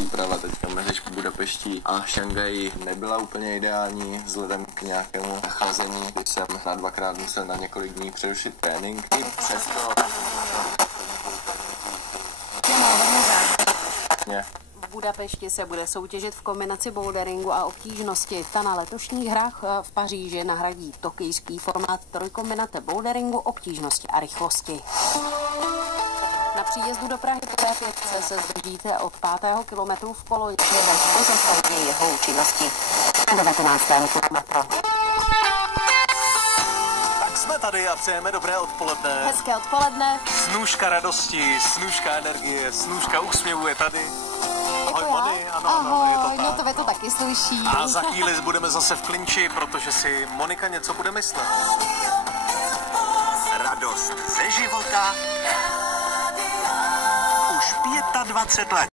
příprava teďka mezi Budapeští a Šangají nebyla úplně ideální vzhledem k nějakému nacházení, kdy jsem na 2krát musel na několik dní přerušit trénink. I přesto... V Budapešti se bude soutěžit v kombinaci boulderingu a obtížnosti. Ta na letošních hrách v Paříži nahradí tokijský formát trojkombinace boulderingu, obtížnosti a rychlosti. Na příjezdu do Prahy po T5 se zdržíte od 5. kilometru v Poloni. Ve pozastavení jeho účinnosti na 19. kilometru. Tak jsme tady a přejeme dobré odpoledne. Hezké odpoledne. Snůžka radosti, snůžka energie, snůžka úsměvu je tady. Ahoj, Moni, ano, ahoj, je to tak. no tobě to taky sluší. A za chvíli budeme zase v klinči, protože si Monika něco bude myslet. Radost ze života už 25 let.